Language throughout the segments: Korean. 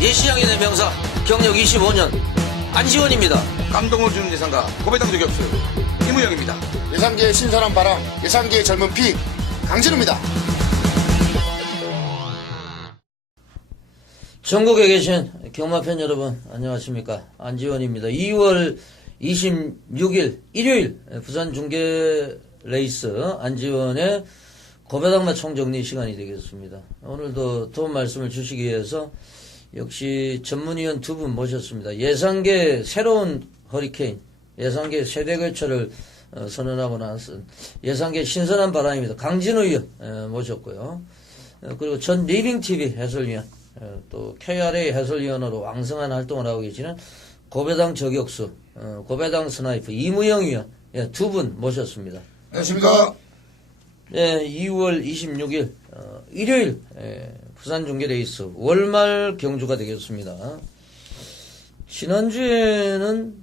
예시양의 대명사 경력 25년 안지원입니다. 감동을 주는 예상가 고배당 저격수 이무영입니다. 예상계의 신선한 바람, 예상계의 젊은 피 강진우입니다. 전국에 계신 경마팬 여러분 안녕하십니까, 안지원입니다. 2월 26일 일요일 부산 중계 레이스 안지원의 고배당마 총정리 시간이 되겠습니다. 오늘도 도움 말씀을 주시기 위해서 역시 전문위원 두 분 모셨습니다. 예상계 새로운 허리케인, 예상계 세대 교체를 선언하고 나서 예상계 신선한 바람입니다. 강진우 위원 모셨고요. 그리고 전 리빙TV 해설위원, 또 KRA 해설위원으로 왕성한 활동을 하고 계시는 고배당 저격수, 고배당 스나이퍼 이무영 위원 두 분 모셨습니다. 안녕하십니까. 네, 2월 26일 일요일 부산 중계 레이스 월말 경주가 되겠습니다. 지난주에는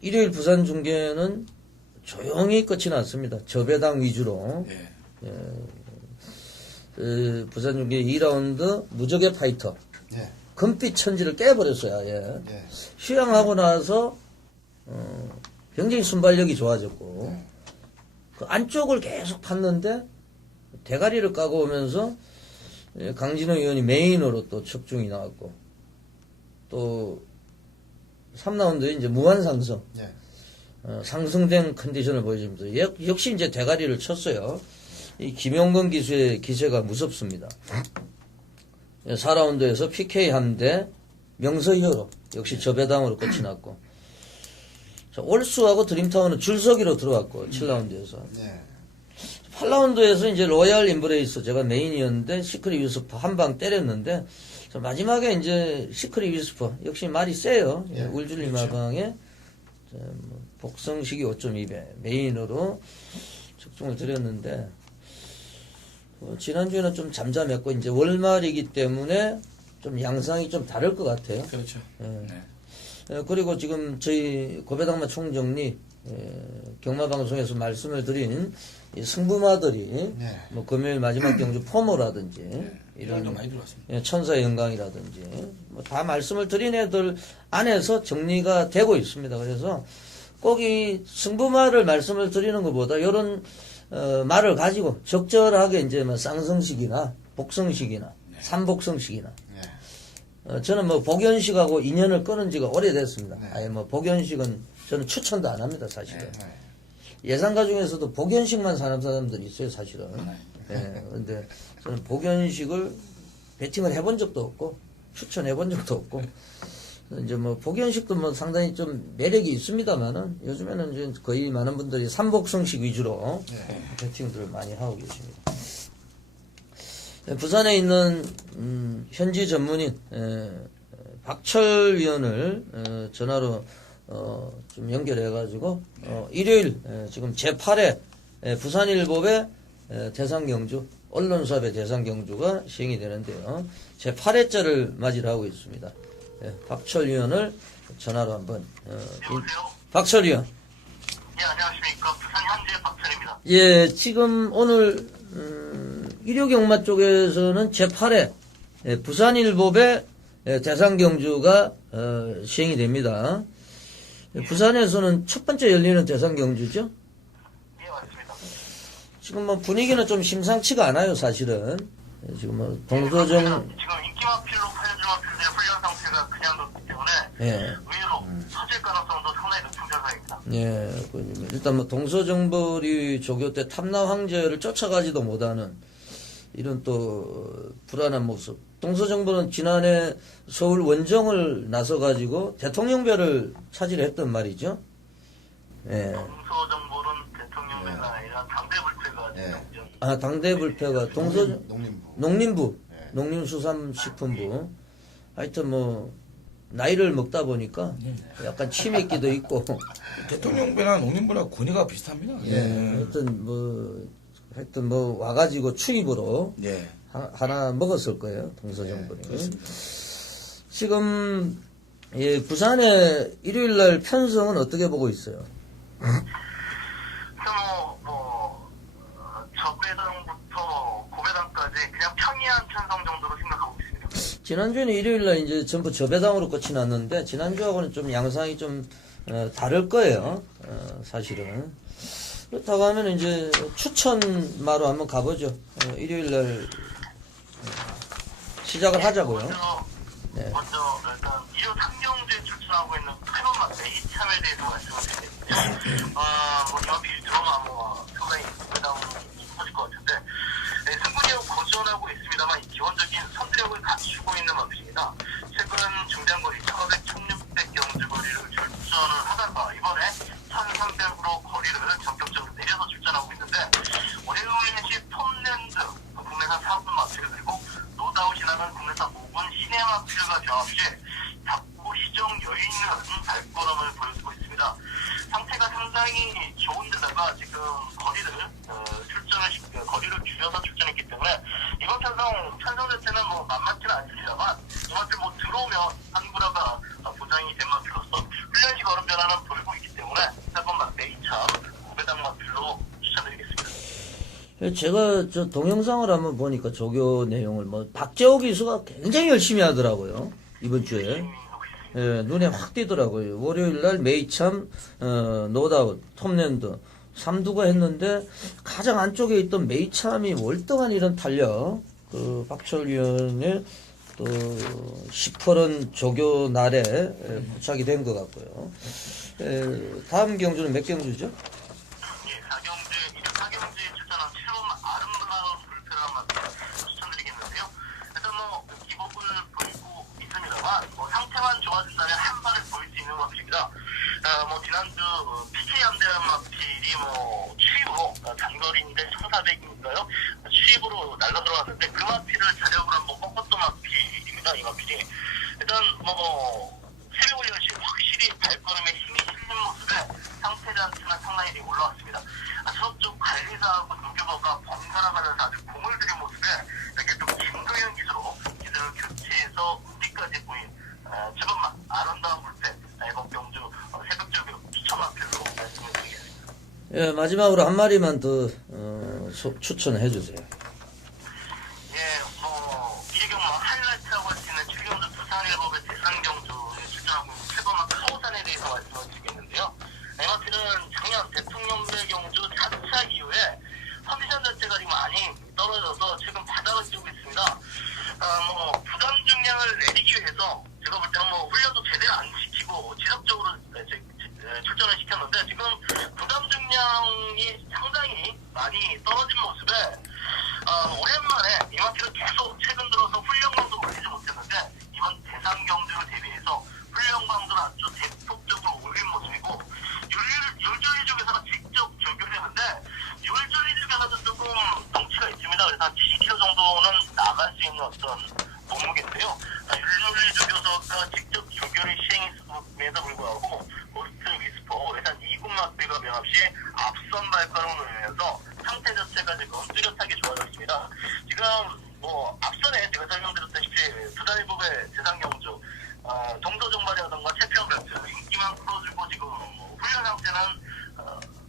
일요일 부산 중계는 조용히 끝이 났습니다. 저배당 위주로. 부산 중계 2라운드 무적의 파이터. 금빛 천지를 깨버렸어요. 휴양하고 나서 굉장히 순발력이 좋아졌고 그 안쪽을 계속 팠는데 대가리를 까고 오면서 강진호 의원이 메인으로 또 척중이 나왔고 또 3라운드에 이제 무한상승, 상승된 컨디션을 보여줍니다. 역시 이제 대가리를 쳤어요. 이 김용건 기수의 기세가 무섭습니다. 4라운드에서 PK 한 대 명서히어로 역시 저배당으로 끝이 났고, 자, 올수하고 드림타운은 줄서기로 들어왔고 7라운드에서 8라운드에서 이제 로얄 임브레이스 제가 메인이었는데 시크릿 위스퍼 한 방 때렸는데, 자, 마지막에 이제 시크릿 위스퍼 역시 말이 세요. 울줄리 마방에 복성식이 5.2배 메인으로 적중을 드렸는데, 지난주에는 좀 잠잠했고 이제 월말이기 때문에 좀 양상이 좀 다를 것 같아요. 그렇죠. 그리고 지금 저희 고배당마 총정리 경마방송에서 말씀을 드린 이 승부마들이 뭐 금요일 마지막 경주 포모라든지 이런 많이 들어왔습니다. 천사 영광이라든지 뭐 다 말씀을 드린 애들 안에서 정리가 되고 있습니다. 그래서 꼭 이 승부마를 말씀을 드리는 것보다 이런 말을 가지고 적절하게 이제 뭐 쌍성식이나 복성식이나 삼복성식이나 저는 뭐 복연식하고 인연을 끊은 지가 오래됐습니다. 아예 뭐 복연식은 저는 추천도 안 합니다, 사실은. 예상가 중에서도 복연식만 사는 사람들이 있어요, 사실은. 그런데 저는 복연식을 배팅을 해본 적도 없고 추천해본 적도 없고, 이제 뭐 복연식도 뭐 상당히 좀 매력이 있습니다만은 요즘에는 이제 거의 많은 분들이 삼복성식 위주로 배팅들을 많이 하고 계십니다. 부산에 있는 현지 전문인 박철 위원을 전화로 좀 연결해가지고 일요일 지금 제8회 부산일보의 대상경주 언론수합의 대상경주가 시행이 되는데요. 제8회째를 맞이를 하고 있습니다. 박철 위원을 전화로 한번 박철 위원. 예, 안녕하십니까. 부산 현재 박철입니다. 예, 지금 오늘 일요경마 쪽에서는 제8회 부산일보의 대상경주가 시행이 됩니다. 부산에서는 첫 번째 열리는 대상경주죠? 예, 맞습니다. 지금 뭐 분위기는 좀 심상치가 않아요, 사실은. 지금 뭐 동서정 지금 인기마필로 팔려주마필의 훈련 상태가 그냥 높기 때문에 의외로 터질 가능성도 상당히 높은 현상입니다. 일단 뭐 동서정벌이 조교 때 탐나 황제를 쫓아가지도 못하는 이런 또 불안한 모습. 동서정벌은 지난해 서울 원정을 나서가지고 대통령별을 차지를 했단 말이죠. 동서정보는 대통령배가 아니라 당대불패가 당대불패가 농림부. 농림수산식품부. 하여튼 뭐 나이를 먹다 보니까 약간 치맥기도 있고. 대통령배나 농림부나 군의가 비슷합니다. 하여튼 뭐 와가지고 추입으로 하나 먹었을 거예요, 동서정벌이. 지금 부산의 일요일날 편성은 어떻게 보고 있어요? 저배당부터 고배당까지 그냥 평이한 편성 정도로 생각하고 있습니다. 지난주에는 일요일날 이제 전부 저배당으로 끝이 났는데, 지난주하고는 좀 양상이 좀, 다를 거예요. 사실은. 그렇다고 하면 이제 추천마로 한번 가보죠. 일요일날 시작을 하자고요. 먼저 일단 일요 삼경주에 출전하고 있는 패널만 메이참에 대해서 말씀을 드리겠는데요. 이 필이 들어오면 상당히 부담이 커질 것 같은데, 승부력 고전하고 있습니다만 기본적인 선두력을 갖추고 있는 마필입니다. 최근 중장거리 1500, 1600 경주거리를 출전을 하다가 이번에 1300으로 거리를 전격적으로 내려서 출전하고 있는데, 올해의 톱랜드 국내산 4분 마필, 그리고 노다웃이라는 국내산 5분 시내 마필과 경합시 작고 시정 여유 있는 발걸음을 보여주고 있습니다. 상태가 상당히 좋은데다가 지금 거리를 줄여서 출전했기 때문에 이번 편성 자체는 만만치는 않습니다만 이만큼 들어오면 한구라가 보장이 된 마필로서 훈련식 얼음 변화는 돌고 있기 때문에 3번만 메이참 5배당 마필로 추천드리겠습니다. 제가 저 동영상을 한번 보니까 조교 내용을 박재호 기수가 굉장히 열심히 하더라고요. 이번 주에. 예, 눈에 확 띄더라고요. 월요일 날 메이참, 노다웃, 톱랜드, 삼두가 했는데 가장 안쪽에 있던 메이참이 월등한 이런 탄력, 박철 위원의 또 시퍼런 조교 날에 부착이 된 것 같고요. 다음 경주는 몇 경주죠? 예, 4경주에 출전한 7번 아름다운 불패를 한번 추천드리겠는데요. 일단 기복을 보이고 있습니다만 상태만 좋아진다면 한 발을 보일 수 있는 마필입니다. 지난주 PK 함대한 마필이 추입으로 단거리인데 1400인가요? 추입으로 날라 들어왔는데 그 마필을 자력으로 한번 꺾었던 마필입니다. 이 마필이 일단 세배훈련시 확실히 발걸음에 힘이 실린 모습에 상태 자체는 상당히 올라왔습니다. 저쪽 관리사하고 동교버가 번갈아가면서 아주 공을 들인 모습에 이렇게 좀 김도현 기술을 교체해서 우리까지 보인 최근만 아름다운 불패 이번 경주 새벽적으로 추천 마필로 말씀을 드리겠습니다. 예, 마지막으로 한 마리만 더 추천해 주세요. 이경마 하이라이트라고 할 수 있는 7경주 부산일법의 대상경주에 출전하고 있는 최범한 카오산에 대해서 말씀을 드리겠는데요. 에마티는 작년 대통령배 경주 4차 이후에 컨디션 자체가 지금 많이 떨어져서 지금 바닥을 찌고 있습니다. 부담 중량을 내리기 위해서 제가 볼 때는 훈련도 제대로 안 시키고 지속적으로 출전을 시켰는데 지금 부담 중량이 상당히 많이 떨어진 모습에 오랜만에 이마티를 계속 최근 들어서 훈련 강도를 올리지 못했는데 이번 대상 경주를 대비해서 훈련 강도를 아주 대폭적으로 올린 모습이고 율조리 쪽에서는 직접 조교를 했는데 율조리 쪽에서도 조금 덩치가 있습니다. 그래서 한 70kg 정도는 나갈 수 있는 어떤 몸무게인데요. 율조리 조교서가 직접 조교를 시행했음에도 불구하고 고스트 위스퍼 외산 2군 마필과 병합 시 앞선 발걸음을 보이면서 상태 자체가 지금 뚜렷하게 좋아져 있습니다. 지금 앞선에 제가 설명드렸다시피 부산일법의 대상경주 동서종발이라던가 챔피언 벨트 인기만 풀어주고 지금 훈련 상태는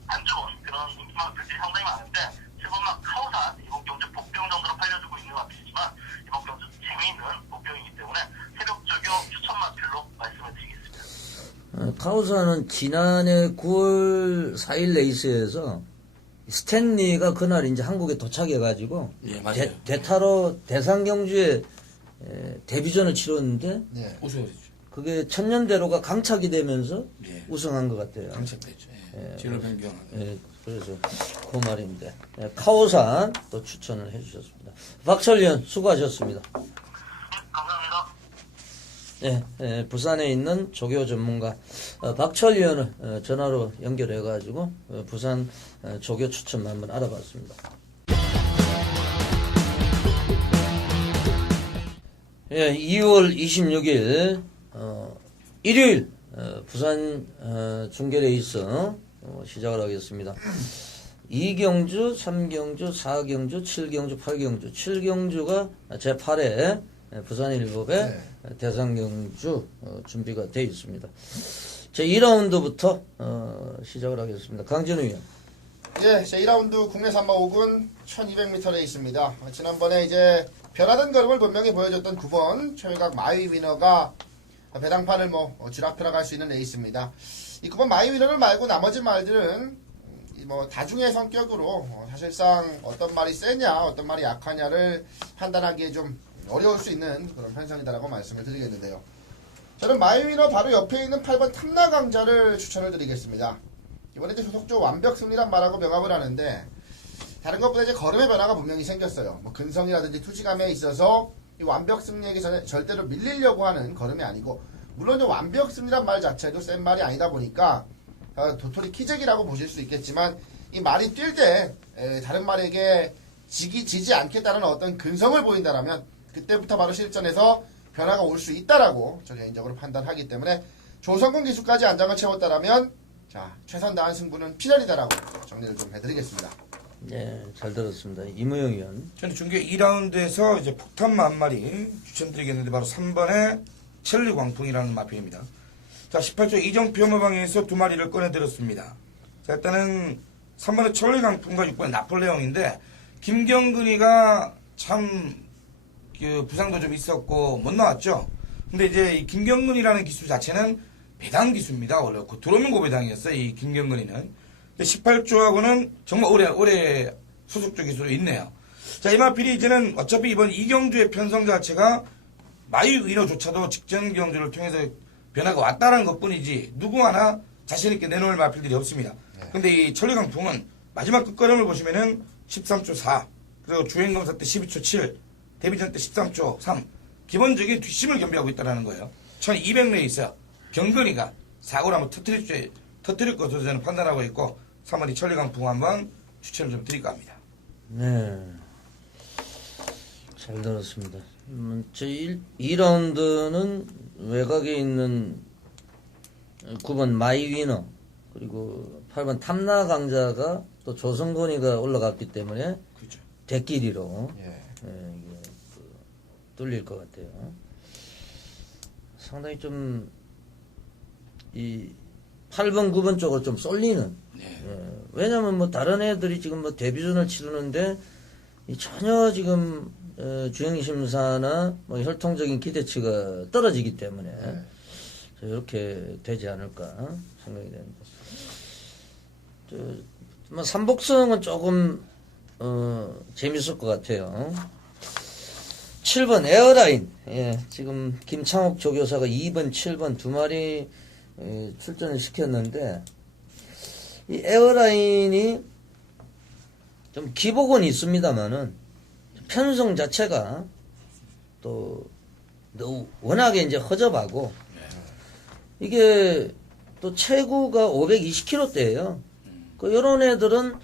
안 좋은 그런 인기만 벨트이 상당히 많은데 최근막 카오산 이번 경주 복병 정도로 팔려주고 있는 마필이지만 이번 경주 재미있는 복병이기 때문에 새벽 적용 추천 마필로 말씀을 드리겠습니다. 카오산은 지난해 9월 4일 레이스에서 스탠리가 그날 이제 한국에 도착해가지고 예, 맞아요. 대타로 대상경주에 데뷔전을 치렀는데 네, 우승했죠. 그게 천년대로가 강착이 되면서 예. 우승한 것 같아요. 강착됐죠. 예. 진로 변경. 예, 그래서 그 말인데 카오산 또 추천을 해주셨습니다. 박철 의원 수고하셨습니다. 감사합니다. 부산에 있는 조교 전문가 박철 의원을 전화로 연결해가지고 부산 조교 추천 한번 알아봤습니다. 2월 26일 일요일 부산 중계레이스 시작을 하겠습니다. 2경주, 3경주, 4경주, 7경주, 8경주, 7경주가 제8회 부산일법의 대상경주 준비가 되어 있습니다. 제2라운드부터 시작을 하겠습니다. 강진우 의원. 예, 제2라운드 국내 3마 5군 1200m 레이스입니다. 지난번에 이제 변화된 걸음을 분명히 보여줬던 9번 최외곽 마이위너가 배당판을 쥐락펴락할 수 있는 레이스입니다. 이 9번 마이위너를 말고 나머지 말들은 다중의 성격으로 사실상 어떤 말이 세냐 어떤 말이 약하냐를 판단하기에 좀 어려울 수 있는 그런 편성이다라고 말씀을 드리겠는데요. 저는 마이위너 바로 옆에 있는 8번 탐나강자를 추천을 드리겠습니다. 이번에 이제 소속조 완벽 승리란 말하고 명함을 하는데 다른 것보다 이제 걸음의 변화가 분명히 생겼어요. 근성이라든지 투지감에 있어서 이 완벽 승리에게 절대로 밀리려고 하는 걸음이 아니고, 물론 이 완벽 승리란 말 자체도 센 말이 아니다 보니까 도토리 키재기라고 보실 수 있겠지만, 이 말이 뛸 때 다른 말에게 지지 않겠다는 어떤 근성을 보인다라면 그때부터 바로 실전에서 변화가 올 수 있다라고 저 개인적으로 판단하기 때문에, 조성군 기수까지 안장을 채웠다라면 최선 다한 승부는 필연이다라고 정리를 좀 해드리겠습니다. 네, 잘 들었습니다. 이무영 의원. 저는 중계 2라운드에서 이제 폭탄마 한 마리 추천드리겠는데, 바로 3번의 첼리 광풍이라는 마필입니다. 자, 18조 이정표 모방에서 2마리를 꺼내들었습니다. 자, 일단은 3번의 첼리 광풍과 6번의 나폴레옹인데, 김경근이가 참 부상도 좀 있었고 못 나왔죠. 근데 이제 이 김경근이라는 기수 자체는 배당 기수입니다. 원래 들어오면 고배당이었어요, 이 김경근이는. 18조하고는 정말 오래 소속조 기수로 있네요. 자, 이 마필이 이제는 어차피 이번 이경주의 편성 자체가 마이위너조차도 직전 경주를 통해서 변화가 왔다는 것 뿐이지 누구 하나 자신있게 내놓을 마필들이 없습니다. 근데 이 천리강풍은 마지막 끝걸음을 보시면은 13조 4, 그리고 주행검사 때 12조 7, 데뷔전 때 13조 3, 기본적인 뒷심을 겸비하고 있다는 거예요. 1200레이스 경근이가 사고를 한번 터뜨릴 것으로 저는 판단하고 있고, 3번 이 천리강풍 한번 추천을 좀 드릴까 합니다. 네. 잘 들었습니다. 저 2라운드는 외곽에 있는 9번 마이위너, 그리고 8번 탐나강자가 또 조성곤이가 올라갔기 때문에 그렇죠. 대끼리로 예. 이게 뚫릴 것 같아요. 상당히 좀 이 8번, 9번 쪽으로 좀 쏠리는. 네. 왜냐면 다른 애들이 지금 데뷔전을 치르는데 전혀 지금 주행심사나 혈통적인 기대치가 떨어지기 때문에 이렇게 되지 않을까 생각이 됩니다. 삼복성은 조금 재밌을 것 같아요. 7번 에어라인. 예, 지금 김창옥 조교사가 2번, 7번 2마리 출전을 시켰는데, 이 에어라인이 좀 기복은 있습니다만은 편성 자체가 또 워낙에 이제 허접하고, 이게 또 체구가 520kg대예요. 요런 애들은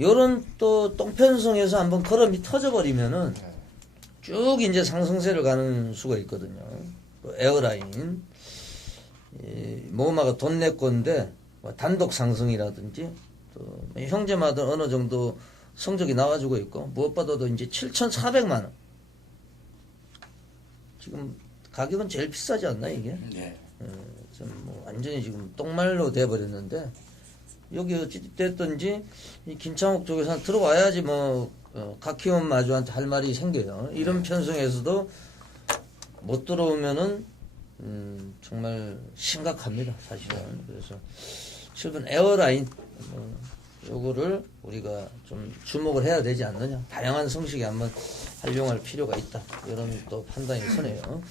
요런 또 똥편성에서 한번 걸음이 터져버리면은 쭉 이제 상승세를 가는 수가 있거든요. 또 에어라인. 모마가 돈 내 건데 단독 상승이라든지 또 형제마다 어느 정도 성적이 나와주고 있고, 무엇보다도 이제 7,400만 원. 지금 가격은 제일 비싸지 않나 이게? 네. 좀 완전히 지금 똥말로 돼버렸는데, 여기 어찌됐든지 이 김창욱 쪽에서 들어와야지 각 키운 마주한테 할 말이 생겨요. 이런 편성에서도 못 들어오면은 정말 심각합니다, 사실은. 그래서 7번 에어라인 요거를 우리가 좀 주목을 해야 되지 않느냐. 다양한 성식에 한번 활용할 필요가 있다. 이런 또 판단이 서네요.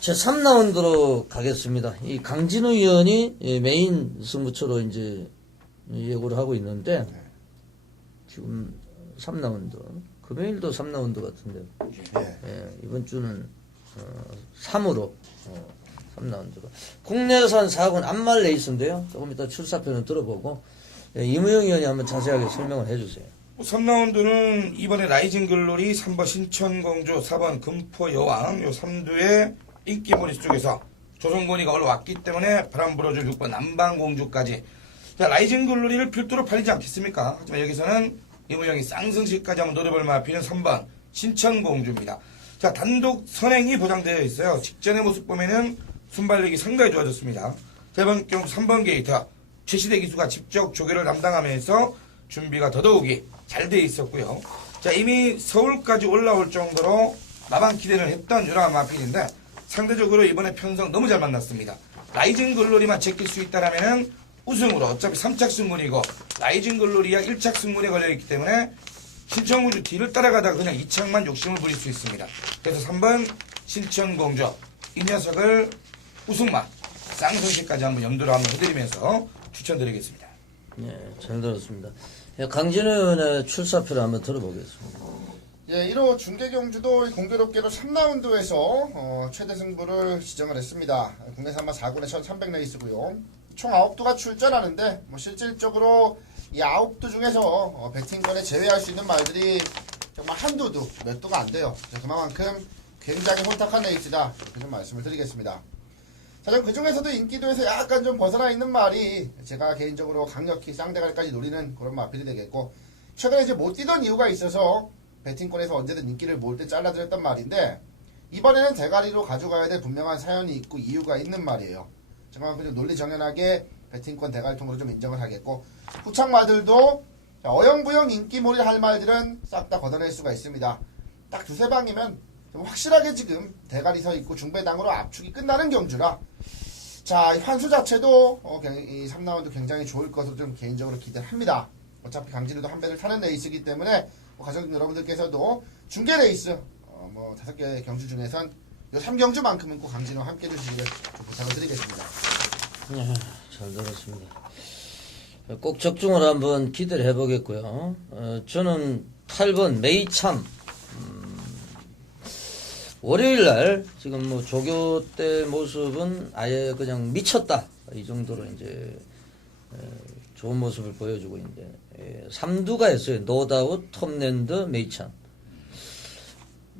제 3라운드로 가겠습니다. 이 강진우 의원이 메인 승부처로 이제 예고를 하고 있는데, 지금 3라운드, 금요일도 3라운드 같은데, 예, 이번 주는 3으로 3라운드로. 국내산 4군 안말 레이스인데요. 조금 이따 출사표는 들어보고, 예, 이무영 의원이 한번 자세하게 설명을 해주세요. 3라운드는 이번에 라이징 글로리, 3번 신천공주, 4번 금포 여왕, 요 3두의 인기몰이 쪽에서 조성곤이가 올라왔기 때문에 바람 불어줄 6번 남방공주까지. 자, 라이징 글로리를 필두로 팔리지 않겠습니까? 하지만 여기서는 이무영이 쌍승시까지 한번 노려볼 마필은 3번 신천공주입니다. 자, 단독 선행이 보장되어 있어요. 직전의 모습 보면은 순발력이 상당히 좋아졌습니다. 자, 이번 경우 3번 게이트 최시대 기수가 직접 조교를 담당하면서 준비가 더더욱이 잘 돼 있었고요. 자, 이미 서울까지 올라올 정도로 나만 기대를 했던 유랑한 마필인데 상대적으로 이번에 편성 너무 잘 만났습니다. 라이징 글로리만 제낄 수 있다라면은 우승으로 어차피 3착 승문이고 라이징 글로리야 1착 승문에 걸려있기 때문에 신천공주 뒤를 따라가다가 그냥 2착만 욕심을 부릴 수 있습니다. 그래서 3번 신천공주 이 녀석을 우승마 쌍선시까지 한번 염두를 한번 해드리면서 추천드리겠습니다. 네, 잘 들었습니다. 예, 강진우 의원의 출사표를 한번 들어보겠습니다. 예, 1호 중계경주도 공교롭게도 3라운드에서 최대 승부를 지정을 했습니다. 국내산 4군의 1300레이스고요. 총 9두가 출전하는데 실질적으로 이 9두 중에서 배팅권에 제외할 수 있는 말들이 정말 한두두, 몇 두가 안 돼요. 그만큼 굉장히 혼탁한 레이스다. 이렇게 좀 말씀을 드리겠습니다. 자, 그 중에서도 인기도에서 약간 좀 벗어나 있는 말이 제가 개인적으로 강력히 쌍대가리까지 노리는 그런 마필이 되겠고, 최근에 이제 못 뛰던 이유가 있어서 배팅권에서 언제든 인기를 모을 때 잘라드렸단 말인데, 이번에는 대가리로 가져가야 될 분명한 사연이 있고 이유가 있는 말이에요. 그만큼 좀 논리정연하게 배팅권 대가리통으로 좀 인정을 하겠고, 후창마들도 어영부영 인기몰이 할 말들은 싹 다 걷어낼 수가 있습니다. 딱 두세 방이면 좀 확실하게 지금 대가리 서 있고 중배당으로 압축이 끝나는 경주라, 자, 이 환수 자체도 이 3라운드 굉장히 좋을 것으로 좀 개인적으로 기대를 합니다. 어차피 강진우도 한 배를 타는 레이스이기 때문에 가족 여러분들께서도 중계 레이스 5개 경주 중에선 이 3경주만큼은 꼭 강진우와 함께 해주시기를 좀 부탁을 드리겠습니다. 네, 잘 들었습니다. 꼭 적중을 한번 기대를 해보겠고요. 저는 8번 메이참, 월요일날 지금 조교 때 모습은 아예 그냥 미쳤다, 이 정도로 이제 좋은 모습을 보여주고 있는데, 3두가 있어요. 노다웃, 톱랜드, 메이참.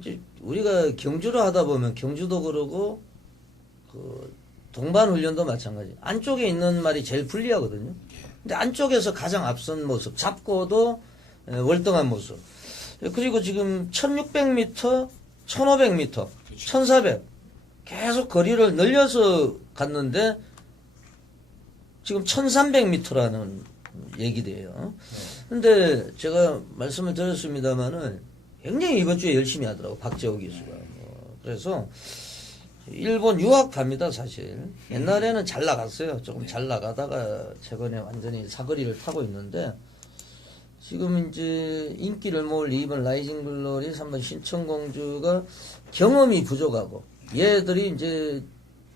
이제 우리가 경주를 하다 보면 경주도 그러고 그 동반 훈련도 마찬가지. 안쪽에 있는 말이 제일 불리하거든요. 근데 안쪽에서 가장 앞선 모습, 잡고도 월등한 모습. 그리고 지금 1600m, 1500m, 1400 계속 거리를 늘려서 갔는데 지금 1300m라는 얘기돼요. 근데 제가 말씀을 드렸습니다만은 굉장히 이번 주에 열심히 하더라고, 박재호 기수가. 그래서 일본 유학 갑니다, 사실. 옛날에는 잘 나갔어요. 조금 잘 나가다가 최근에 완전히 사거리를 타고 있는데, 지금 이제 인기를 모을 2번 라이징 글로리, 3번 신천공주가 경험이 부족하고, 얘들이 이제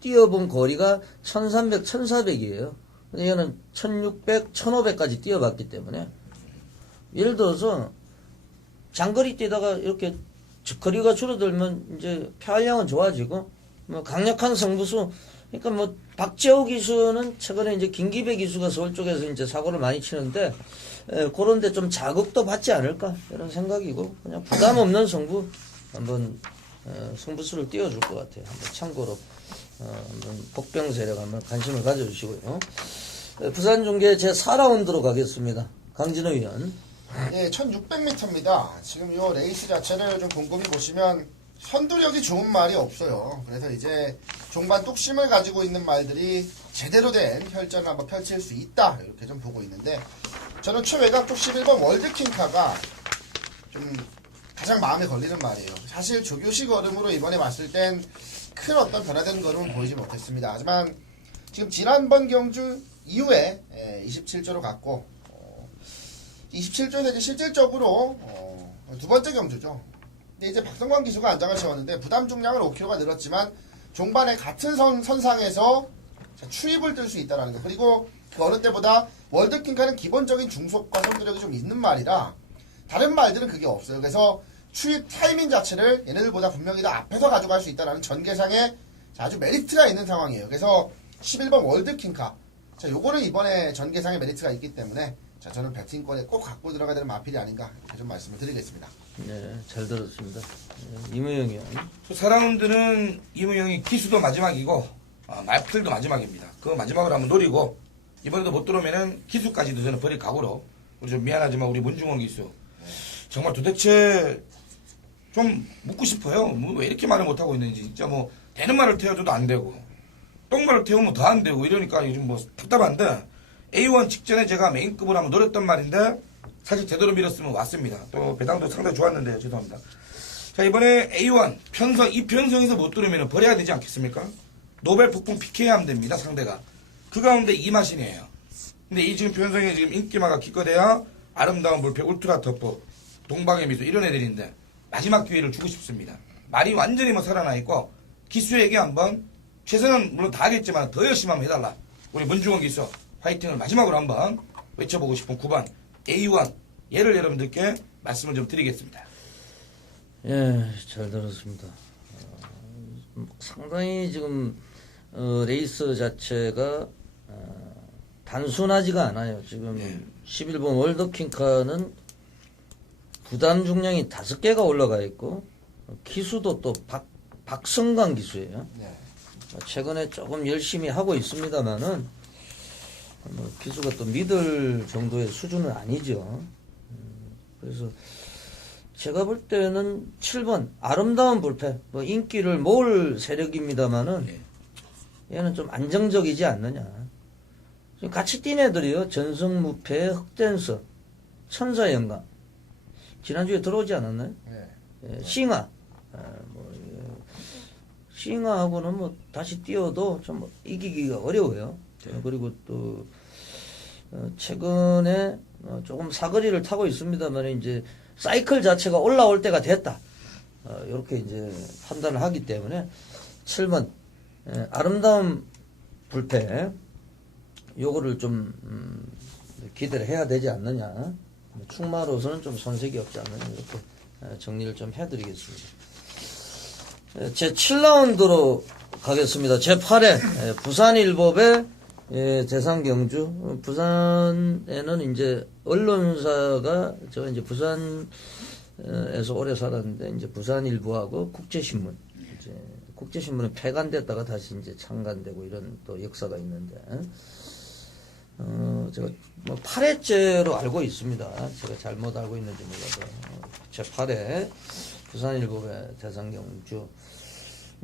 뛰어본 거리가 1300, 1400이에요. 얘는 1600, 1500까지 뛰어봤기 때문에, 예를 들어서 장거리 뛰다가 이렇게 거리가 줄어들면 이제 표활량은 좋아지고, 강력한 승부수, 그러니까 박재호 기수는 최근에 이제 김기배 기수가 서울 쪽에서 이제 사고를 많이 치는데, 그런데 좀 자극도 받지 않을까, 이런 생각이고, 그냥 부담 없는 승부, 한번, 승부수를 띄워줄 것 같아요. 한번 참고로, 한번 복병세력 한번 관심을 가져주시고요. 부산 중계 제 4라운드로 가겠습니다. 강진우 위원. 예, 1600m입니다. 지금 이 레이스 자체를 좀 곰곰이 보시면 선두력이 좋은 말이 없어요. 그래서 이제 종반 뚝심을 가지고 있는 말들이 제대로 된 혈전을 한번 펼칠 수 있다, 이렇게 좀 보고 있는데, 저는 최외곽 쪽 11번 월드킹카가 좀 가장 마음에 걸리는 말이에요. 사실 조교식 걸음으로 이번에 봤을 땐 큰 어떤 변화된 걸음은 보이지 못했습니다. 하지만 지금 지난번 경주 이후에 27조로 갔고, 27조에서 이제 실질적으로 두 번째 경주죠. 근데 이제 박성광 기수가 안장을 채웠는데 부담 중량을 5kg가 늘었지만 종반에 같은 선상에서 추입을 뜰 수 있다는 거. 그리고 그 어느 때보다 월드킹카는 기본적인 중속과 선두력이 좀 있는 말이라 다른 말들은 그게 없어요. 그래서 추입 타이밍 자체를 얘네들보다 분명히 더 앞에서 가져갈 수 있다는 전개상에 아주 메리트가 있는 상황이에요. 그래서 11번 월드킹카, 자, 요거는 이번에 전개상의 메리트가 있기 때문에, 자, 저는 배팅권에 꼭 갖고 들어가야 되는 마필이 아닌가, 이렇게 좀 말씀을 드리겠습니다. 네, 잘 들었습니다. 이무영 위원. 4라운드는 이무영이 기수도 마지막이고, 말필도 마지막입니다. 그거 마지막으로 한번 노리고, 이번에도 못 들어오면은 기수까지도 저는 버릴 각오로, 우리 좀 미안하지만 우리 문중원 기수. 정말 도대체 좀 묻고 싶어요. 왜 이렇게 말을 못하고 있는지. 진짜 되는 말을 태워줘도 안 되고, 똥말을 태우면 더 안 되고, 이러니까 요즘 답답한데, A1 직전에 제가 메인급으로 한번 노렸던 말인데, 사실 제대로 밀었으면 왔습니다. 또 배당도 상당히 좋았는데 죄송합니다. 자, 이번에 A1 편성, 이 편성에서 못 들으면 버려야 되지 않겠습니까? 노벨 폭풍 PK 하면 됩니다, 상대가. 그 가운데 이마신이에요. 근데 이 지금 편성에 지금 인기마가 기껏해야 아름다운 불패, 울트라 터프, 동방의 미소 이런 애들인데 마지막 기회를 주고 싶습니다. 말이 완전히 뭐 살아나 있고 기수에게 한번 최선은 물론 다 하겠지만 더 열심히 한번 해달라. 우리 문중원 기수 화이팅을 마지막으로 한번 외쳐보고 싶은 9번 A1 얘를 여러분들께 말씀을 좀 드리겠습니다. 예, 잘 들었습니다. 상당히 지금 레이스 자체가 단순하지가 않아요. 지금 예. 11번 월드킹카는 구단 중량이 5개가 올라가 있고 기수도 또 박성광 기수예요. 네. 최근에 조금 열심히 하고 있습니다만은 기수가 또 믿을 정도의 수준은 아니죠. 그래서 제가 볼 때는 7번 아름다운 불패 뭐 인기를 모을 세력입니다만은 얘는 좀 안정적이지 않느냐. 지금 같이 뛴 애들이요. 전성무패, 흑댄서, 천사영감 지난주에 들어오지 않았나요? 네. 예, 싱하 싱하하고는 뭐 다시 뛰어도 좀 이기기가 어려워요. 그리고 또 최근에 조금 사거리를 타고 있습니다만 이제 사이클 자체가 올라올 때가 됐다. 이렇게 이제 판단을 하기 때문에 7번 아름다운 불패 요거를 좀 기대를 해야 되지 않느냐. 충마로서는 좀 손색이 없지 않느냐 이렇게 정리를 좀 해드리겠습니다. 제 7라운드로 가겠습니다. 제 8회 부산일보배 대상경주. 부산에는 이제 언론사가 제가 이제 부산에서 오래 살았는데 이제 부산일보하고 국제신문 이제 국제신문은 폐간됐다가 다시 이제 창간되고 이런 또 역사가 있는데 제가 뭐 8회째로 알고 있습니다. 제가 잘못 알고 있는지 몰라도 제 8회 부산일보배 대상경주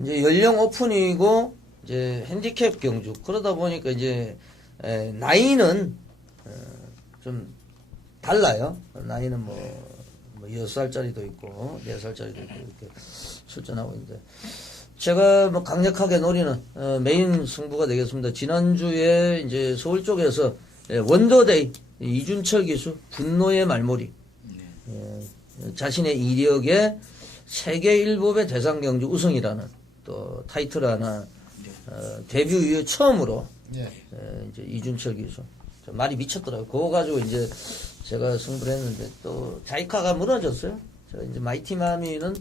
이제 연령 오픈이고 이제 핸디캡 경주 그러다 보니까 이제 나이는 좀 달라요. 나이는 뭐 6살짜리도 있고 4살짜리도 있고 이렇게 출전하고 있는데 제가 뭐 강력하게 노리는 메인 승부가 되겠습니다. 지난주에 이제 서울 쪽에서 원더데이 이준철 기수 분노의 말머리 자신의 이력에 세계 일곱의 대상경주 우승이라는 또 타이틀 하나 데뷔 이후 처음으로 네. 이제 이준철 기수 말이 미쳤더라고요. 그거 가지고 이제 제가 승부를 했는데 또 자이카가 무너졌어요. 제가 이제 마이티 마미는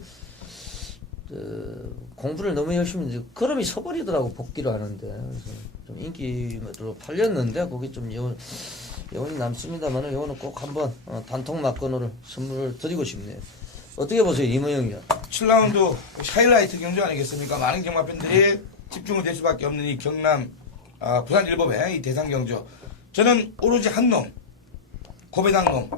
공부를 너무 열심히 했는데 걸음이 서버리더라고 복귀를 하는데 그래서 좀 인기로 팔렸는데 거기 좀 여운이 남습니다만 이거는 꼭 한번 단통 막건으로 선물을 드리고 싶네요. 어떻게 보세요, 이무영이요? 7라운드 하이라이트 경주 아니겠습니까? 많은 경마팬들이 집중을 될 수밖에 없는 이 경남 부산일보배 이 대상 경주. 저는 오로지 한 놈, 고배당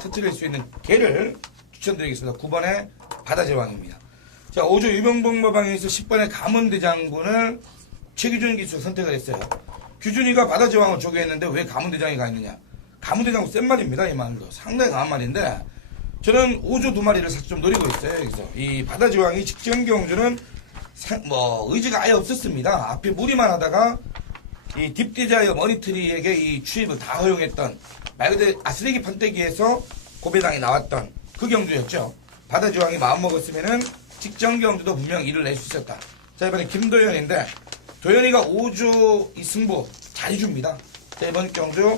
터뜨릴 수 있는 개를 추천드리겠습니다. 9번의 바다제왕입니다. 자, 5조 유명복마방에서 10번의 가문대장군을 최규준 기수 선택을 했어요. 규준이가 바다제왕을 조교했는데 왜 가문대장이 가 있느냐? 가문대장은 센 말입니다. 이 말도 상당히 강한 말인데 저는 5조 2마리를 사실 좀 노리고 있어요. 그래서 이 바다제왕이 직전 경주는 의지가 아예 없었습니다. 앞에 무리만 하다가 이 딥디자이어 머니트리에게 이 추입을 다 허용했던 말 그대로 아스레기 판때기에서 고배당이 나왔던 그 경주였죠. 바다제왕이 마음먹었으면은 직전 경주도 분명 일을 낼 수 있었다. 자, 이번에 김도현인데 도현이가 5조 이 승부 잘 해줍니다. 자, 이번 경주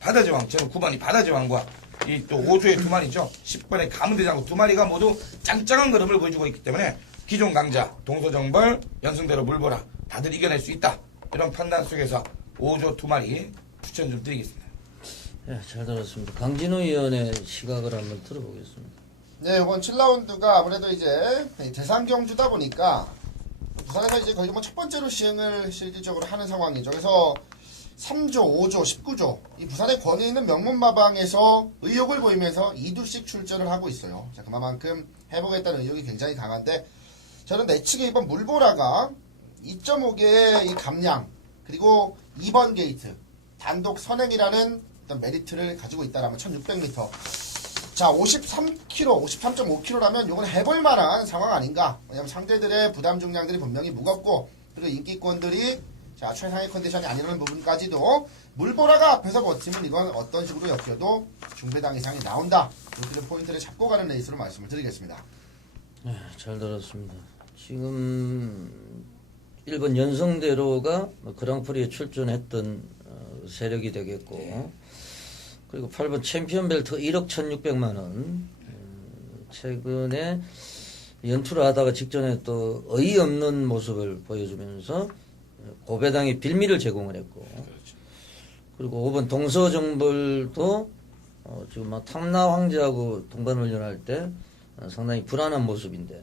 바다제왕 저는 9번이 바다제왕과 이 또 5조의 2마리죠. 10번의 가문대장군 2마리가 모두 짱짱한 걸음을 보여주고 있기 때문에 기존 강자 동서정벌 연승대로 물보라 다들 이겨낼 수 있다. 이런 판단 속에서 5조 2마리 추천 좀 드리겠습니다. 네, 잘 들었습니다. 강진우 의원의 시각을 한번 들어보겠습니다. 네, 이번 7라운드가 아무래도 이제 대상 경주다 보니까 부산에서 이제 거의 뭐 첫 번째로 시행을 실질적으로 하는 상황이죠. 그래서 3조, 5조, 19조 이 부산의 권위 있는 명문마방에서 의욕을 보이면서 2두씩 출전을 하고 있어요. 자, 그만큼 해보겠다는 의욕이 굉장히 강한데 저는 내측에 이번 물보라가 2.5개의 이 감량 그리고 2번 게이트 단독 선행이라는 어떤 메리트를 가지고 있다라면 1600m. 자, 53kg, 53.5kg라면 이건 해볼 만한 상황 아닌가. 왜냐면 상대들의 부담 중량들이 분명히 무겁고, 그리고 인기권들이 자, 최상의 컨디션이 아니라는 부분까지도 물보라가 앞에서 버티면 이건 어떤 식으로 엮여도 중배당 이상이 나온다. 이렇게 포인트를 잡고 가는 레이스로 말씀을 드리겠습니다. 네, 잘 들었습니다. 지금 1번 연성대로가 그랑프리에 출전했던 세력이 되겠고, 그리고 8번 챔피언 벨트 1억 1,600만 원. 최근에 연투를 하다가 직전에 또 어이없는 모습을 보여주면서 고배당에 빌미를 제공을 했고, 그리고 5번 동서정벌도 지금 막 탐나 황제하고 동반훈련할 때 상당히 불안한 모습인데,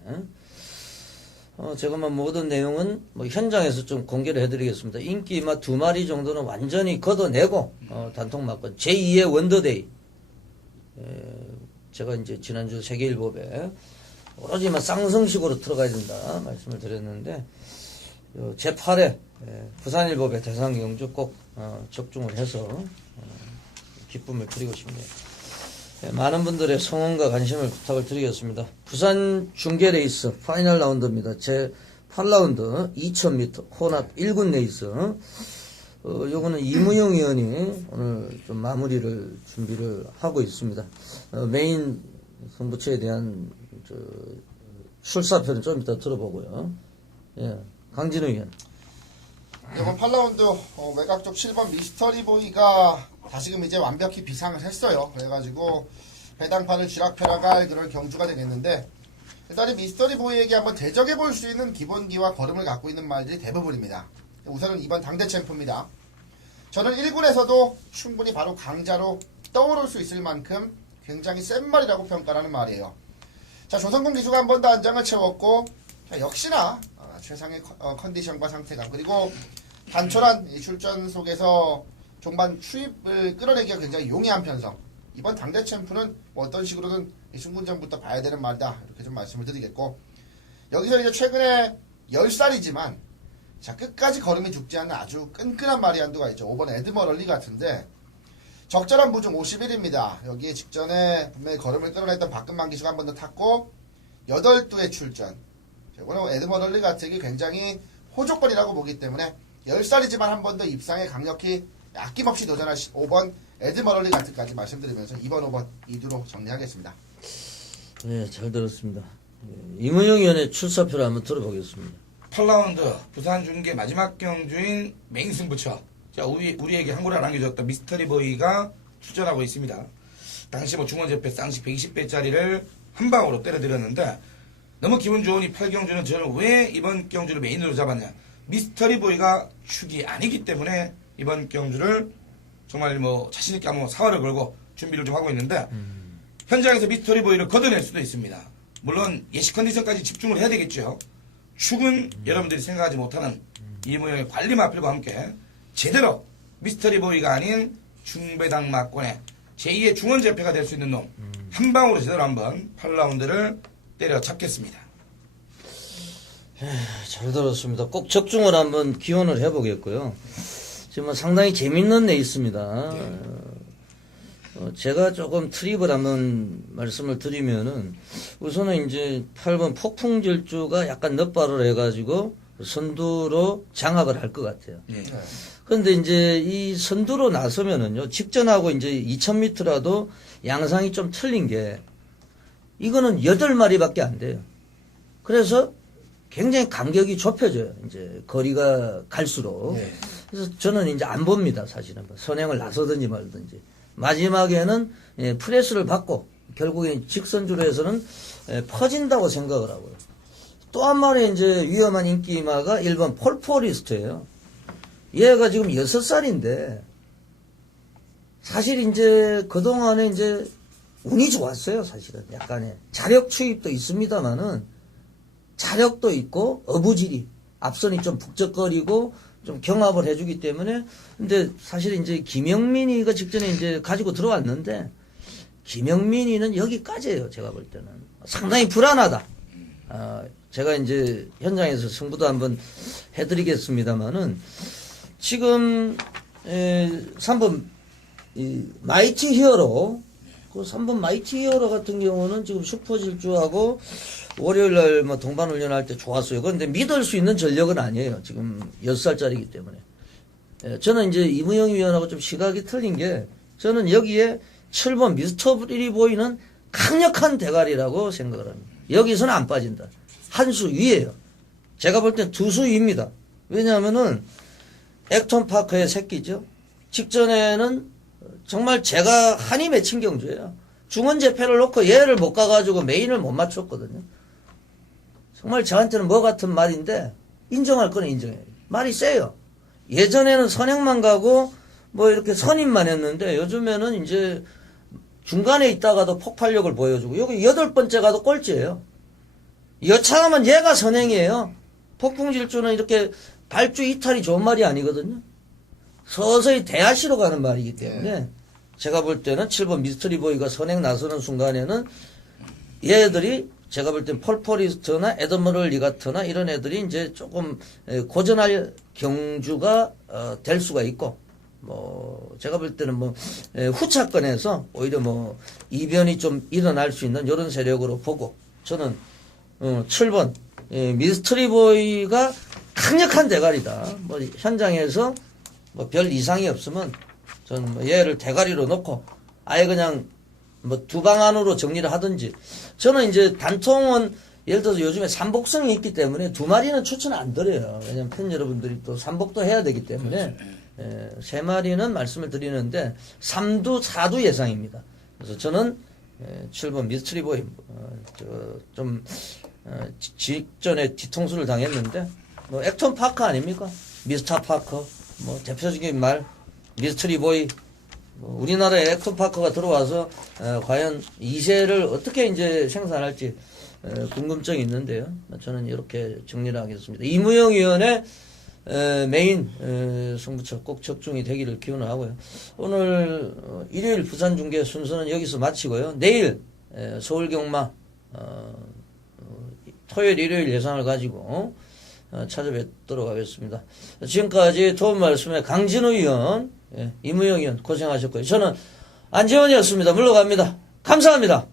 제가 모든 내용은 현장에서 좀 공개를 해드리겠습니다. 인기 2마리 정도는 완전히 걷어내고 단통 막건 제2의 원더데이. 제가 이제 지난주 세계일보에 오로지 쌍성식으로 들어가야 된다 말씀을 드렸는데, 제8회 부산일보의 대상경주 꼭 적중을 해서 기쁨을 드리고 싶네요. 많은 분들의 성원과 관심을 부탁을 드리겠습니다. 부산 중계레이스 파이널 라운드입니다. 제 8라운드 2000m 혼합 1군 레이스. 요거는 이무영 의원이 오늘 좀 마무리를 준비를 하고 있습니다. 메인 승부처에 대한 출사표는 좀 이따 들어보고요. 예, 강진우 의원. 이번 8라운드 외곽 쪽 7번 미스터리보이가 다시금 이제 완벽히 비상을 했어요. 그래가지고 배당판을 쥐락펴락할 그런 경주가 되겠는데, 일단 이 미스터리보이에게 한번 대적해 볼 수 있는 기본기와 걸음을 갖고 있는 말들이 대부분입니다. 우선은 이번 당대 챔프입니다. 저는 1군에서도 충분히 바로 강자로 떠오를 수 있을 만큼 굉장히 센 말이라고 평가하는 말이에요. 자, 조성근 기수가 한 번 더 안장을 채웠고, 자, 역시나 최상의 컨디션과 상태감, 그리고 단촐한 이 출전 속에서 종반 추입을 끌어내기가 굉장히 용이한 편성. 이번 당대 챔프는 어떤 식으로든 이 승분전부터 봐야 되는 말이다. 이렇게 좀 말씀을 드리겠고, 여기서 이제 최근에 10살이지만 자, 끝까지 걸음이 죽지 않는 아주 끈끈한 말이 한두가 있죠. 5번 에드머럴리 같은데 적절한 부중 51입니다. 여기에 직전에 분명히 걸음을 끌어냈던 박근만 기수가 한 번 더 탔고 8두의 출전. 이거는 에드머럴리 같은 게 굉장히 호조권이라고 보기 때문에 10살이지만 한 번 더 입상에 강력히 아낌없이 도전할 5번 에드머럴리 같은까지 말씀드리면서 2번, 5번 2두로 정리하겠습니다. 네, 잘 들었습니다. 이문영 의원의 출사표를 한번 들어보겠습니다. 8라운드 부산 중계 마지막 경주인 메인 승부처. 자, 우리에게 한골을 남겨줬던 미스터리보이가 출전하고 있습니다. 당시 중원제패 쌍식 120배짜리를 한 방으로 때려드렸는데, 너무 기분 좋은 이 8경주는 저는 왜 이번 경주를 메인으로 잡았냐. 미스터리보이가 축이 아니기 때문에 이번 경주를 정말 자신있게 한번 사활을 걸고 준비를 좀 하고 있는데, 현장에서 미스터리보이를 걷어낼 수도 있습니다. 물론 예시 컨디션까지 집중을 해야 되겠죠. 축은 여러분들이 생각하지 못하는 이무영의 관리 마필과 함께 제대로 미스터리보이가 아닌 중배당 막권의 제2의 중원제패가 될 수 있는 놈 한 방으로 제대로 한번 8라운드를 때려잡겠습니다. 잘 들었습니다. 꼭 적중을 한번 기원을 해보겠고요. 지금 상당히 재밌는 레이스입니다. 제가 조금 트립을 한번 말씀을 드리면은, 우선은 이제 8번 폭풍질주가 약간 넛발을 해가지고 선두로 장악을 할 것 같아요. 그런데 이제 이 선두로 나서면은요, 직전하고 이제 2000m라도 양상이 좀 틀린 게, 이거는 8마리밖에 안 돼요. 그래서 굉장히 간격이 좁혀져요. 이제 거리가 갈수록. 그래서 저는 이제 안 봅니다, 사실은. 선행을 나서든지 말든지. 마지막에는 프레스를 받고 결국에 직선주로 해서는 퍼진다고 생각을 하고요. 또 한 마리 이제 위험한 인기마가 1번 폴포리스트예요. 얘가 지금 6살인데 사실 이제 그동안에 이제 운이 좋았어요, 사실은. 약간의 자력 추입도 있습니다만은 자력도 있고 어부질이 앞선이 좀 북적거리고 좀 경합을 해주기 때문에. 근데 사실 이제 김영민이가 직전에 이제 가지고 들어왔는데, 김영민이는 여기까지예요, 제가 볼 때는. 상당히 불안하다. 제가 이제 현장에서 승부도 한번 해드리겠습니다만은, 지금 3번 이 마이티 히어로 그 3번 마이티 히어로 같은 경우는 지금 슈퍼질주하고 월요일날 뭐 동반훈련할 때 좋았어요. 그런데 믿을 수 있는 전력은 아니에요. 지금 6살짜리이기 때문에. 예, 저는 이제 이무영 위원하고 좀 시각이 틀린 게 저는 여기에 7번 미스터 프리보이는 강력한 대가리라고 생각을 합니다. 여기서는 안 빠진다. 한 수 위에요. 제가 볼 땐 2수 위입니다. 왜냐하면은 액톤 파커의 새끼죠. 직전에는 정말 제가 한이 맺힌 경주예요. 중원재패를 놓고 얘를 못 가가지고 메인을 못 맞췄거든요. 정말 저한테는 뭐 같은 말인데 인정할 거는 인정해요. 말이 세요. 예전에는 선행만 가고 뭐 이렇게 선임만 했는데 요즘에는 이제 중간에 있다가도 폭발력을 보여주고 여기 8번째 가도 꼴찌예요. 여차하면 얘가 선행이에요. 폭풍질주는 이렇게 발주 이탈이 좋은 말이 아니거든요. 서서히 대하시로 가는 말이기 때문에 제가 볼 때는 7번 미스터리보이가 선행 나서는 순간에는 얘들이 제가 볼 땐 폴포리스트나 에드머럴 리가트나 이런 애들이 이제 조금 고전할 경주가 될 수가 있고 뭐 제가 볼 때는 뭐 후차권에서 오히려 뭐 이변이 좀 일어날 수 있는 이런 세력으로 보고 저는 7번 미스터리보이가 강력한 대가리다. 뭐 현장에서 뭐 별 이상이 없으면 저는 뭐 얘를 대가리로 놓고 아예 그냥 뭐 두 방 안으로 정리를 하든지 저는 이제 단통은 예를 들어서 요즘에 삼복성이 있기 때문에 두 마리는 추천 안 드려요. 왜냐면 팬 여러분들이 또 삼복도 해야 되기 때문에 세 마리는 말씀을 드리는데 3두 4두 예상입니다. 그래서 저는 7번 미스터리보이 좀 직전에 뒤통수를 당했는데 뭐 액톤 파커 아닙니까? 미스터 파커 뭐 대표적인 말 미스터리보이 우리나라에 액톤 파커가 들어와서 과연 2세를 어떻게 이제 생산할지 궁금증이 있는데요. 저는 이렇게 정리를 하겠습니다. 이무영 위원의 메인 승부처 꼭 적중이 되기를 기원하고요. 오늘 일요일 부산 중계 순서는 여기서 마치고요. 내일 서울 경마 토요일 일요일 예상을 가지고 찾아뵙도록 하겠습니다. 지금까지 도움 말씀에 강진우 위원, 이무영 위원 고생하셨고요. 저는 안재원이었습니다. 물러갑니다. 감사합니다.